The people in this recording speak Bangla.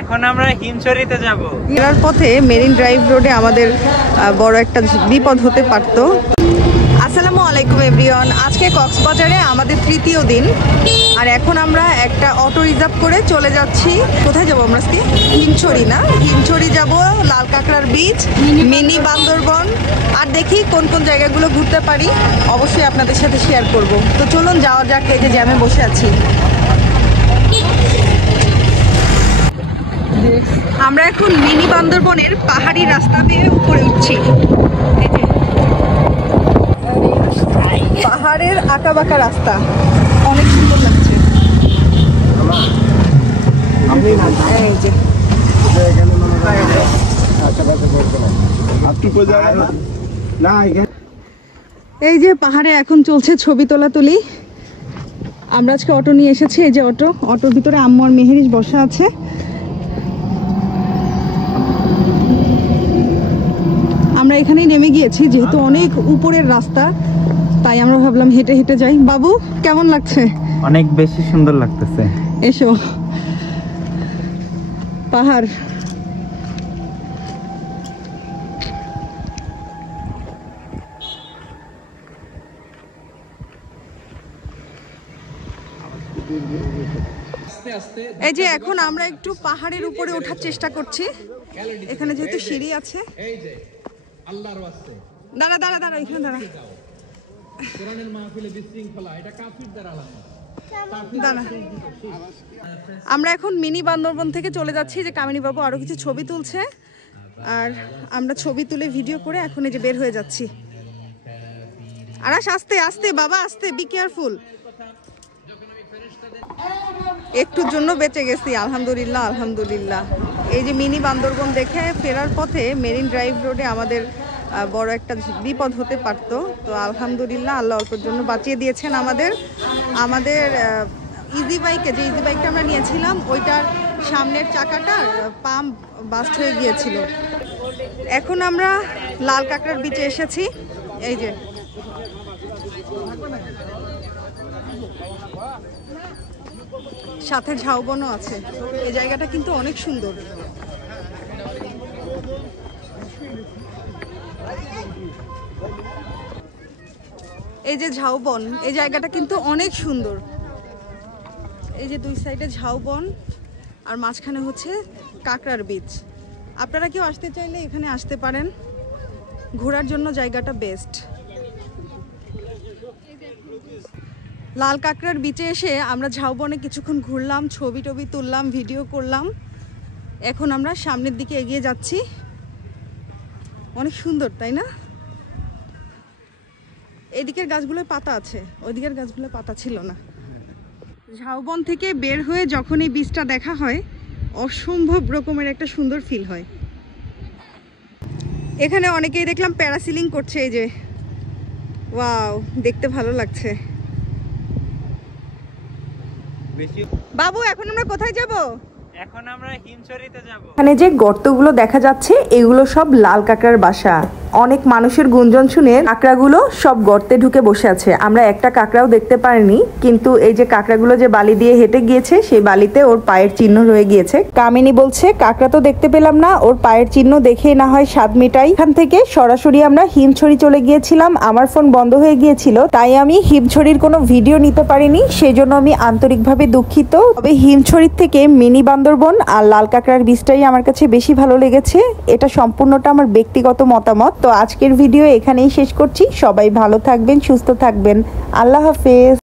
এখন আমরা হিমছড়িতে যাব। ফেরার পথে মেরিন ড্রাইভ রোডে আমাদের বড় একটা বিপদ হতে পারত। আসসালামু আলাইকুম এভরিওয়ান, আজকে কক্সবাজারে আমাদের তৃতীয় দিন। আর এখন আমরা একটা অটো রিজার্ভ করে চলে যাচ্ছি। কোথায় যাবো আমরা আজকে? হিমছড়ি না, হিমছড়ি যাব, লাল কাঁকড়ার বিচ, মিনি বান্দরবন, আর দেখি কোন কোন জায়গাগুলো ঘুরতে পারি। অবশ্যই আপনাদের সাথে শেয়ার করব। তো চলুন যাওয়া যাক। এই যে জ্যামে বসে আছি। আমরা এখন মিনি বান্দরবনের পাহাড়ি রাস্তা দিয়ে উপরে উঠছি। পাহাড়ের আঁকা বাঁকা রাস্তা, অনেক সুন্দর লাগছে। এই যে পাহাড়ে এখন চলছে ছবি তোলা তুলি। আমরা আজকে অটো নিয়ে এসেছি। এই যে অটোর ভিতরে আম্মু আর মেহেরিশ বসা আছে। আমরা এখানেই নেমে গিয়েছি, যেহেতু অনেক উপরের রাস্তা, তাই আমরা ভাবলাম হেঁটে হেঁটে যাই। বাবু, কেমন লাগছে? অনেক বেশি সুন্দর লাগতেছে। এসো। পাহাড়, এই যে এখন আমরা একটু পাহাড়ের উপরে ওঠার চেষ্টা করছি। এখানে যেহেতু সিঁড়ি আছে। দাঁড়া দাঁড়া দাঁড়া, এখানে দাঁড়া। আমরা এখন মিনি বান্দরবন থেকে চলে যাচ্ছি। যে কামিনী বাবু আরো কিছু ছবি তুলছে, আর আমরা ছবি তুলে ভিডিও করে এখন এই যে বের হয়ে যাচ্ছি। আর আস্তে আস্তে বাবা, আস্তে, বি কেয়ারফুল। একটুর জন্য বেঁচে গেছি, আলহামদুলিল্লাহ আলহামদুলিল্লাহ। এই যে মিনি বান্দরবন দেখে ফেরার পথে মেরিন ড্রাইভ রোডে আমাদের বড় একটা বিপদ হতে পারতো। তো আলহামদুলিল্লাহ, আল্লাহ অল্পের জন্য বাঁচিয়ে দিয়েছেন আমাদের ইজি বাইকে। যে ইজি বাইকটা আমরা নিয়েছিলাম, ওইটার সামনের চাকাটার পাম্প বাস্ট হয়ে গিয়েছিল। এখন আমরা লাল কাঁকড়ার বিচে এসেছি। এই যে সাথে ঝাউবনও আছে। এই জায়গাটা কিন্তু অনেক সুন্দর। এই যে ঝাউবন, এই জায়গাটা কিন্তু অনেক সুন্দর। এই যে দুই সাইডে ঝাউবন, আর মাঝখানে হচ্ছে কাঁকড়ার বিচ। আপনারা কেউ আসতে চাইলে এখানে আসতে পারেন, ঘোরার জন্য জায়গাটা বেস্ট। লাল কাঁকড়ার বিচে এসে আমরা ঝাউবনে কিছুক্ষণ ঘুরলাম, ছবি টবি তুললাম, ভিডিও করলাম। এখন আমরা সামনের দিকে এগিয়ে যাচ্ছি। অনেক সুন্দর, তাই না? এদিকের গাছগুলোয় পাতা আছে, ওইদিকের গাছগুলো পাতা ছিল না। ঝাউবন থেকে বের হয়ে যখন এই বীজটা দেখা হয়, অসম্ভব রকমের একটা সুন্দর ফিল হয়। এখানে অনেকেই দেখলাম প্যারাসিলিং করছে। এই যে ওয়াও, দেখতে ভালো লাগছে। বাবু, এখন আমরা কোথায় যাব? এখন আমরা হিমছড়িতে যাব। এখানে যে গর্তগুলো দেখা যাচ্ছে, এগুলো সব লাল কাঁকড়ার বাসা। অনেক মানুষের গুঞ্জন শুনে কাঁকড়াগুলো সব গর্তে ঢুকে বসে আছে। আমরা একটা কাঁকড়াও দেখতে পারিনি, কিন্তু এই যে কাঁকড়াগুলো যে বালি দিয়ে হেঁটে গিয়েছে, সেই বালিতে ওর পায়ের চিহ্ন রয়ে গিয়েছে। কামিনী বলছে কাঁকড়া তো দেখতে পেলাম না, ওর পায়ের চিহ্ন দেখেই না হয় স্বাদ মিটাই। এখান থেকে সরাসরি আমরা হিমছড়ি চলে গিয়েছিলাম। আমার ফোন বন্ধ হয়ে গিয়েছিল, তাই আমি হিমছড়ির কোনো ভিডিও নিতে পারিনি, সেই জন্য আমি আন্তরিকভাবে দুঃখিত। তবে হিমছড়ির থেকে মিনি বান্দরবন আর লাল কাঁকড়ার বীজটাই আমার কাছে বেশি ভালো লেগেছে। এটা সম্পূর্ণটা আমার ব্যক্তিগত মতামত। তো আজকের ভিডিও এখানেই শেষ করছি। সবাই ভালো থাকবেন, সুস্থ থাকবেন। আল্লাহ হাফেজ।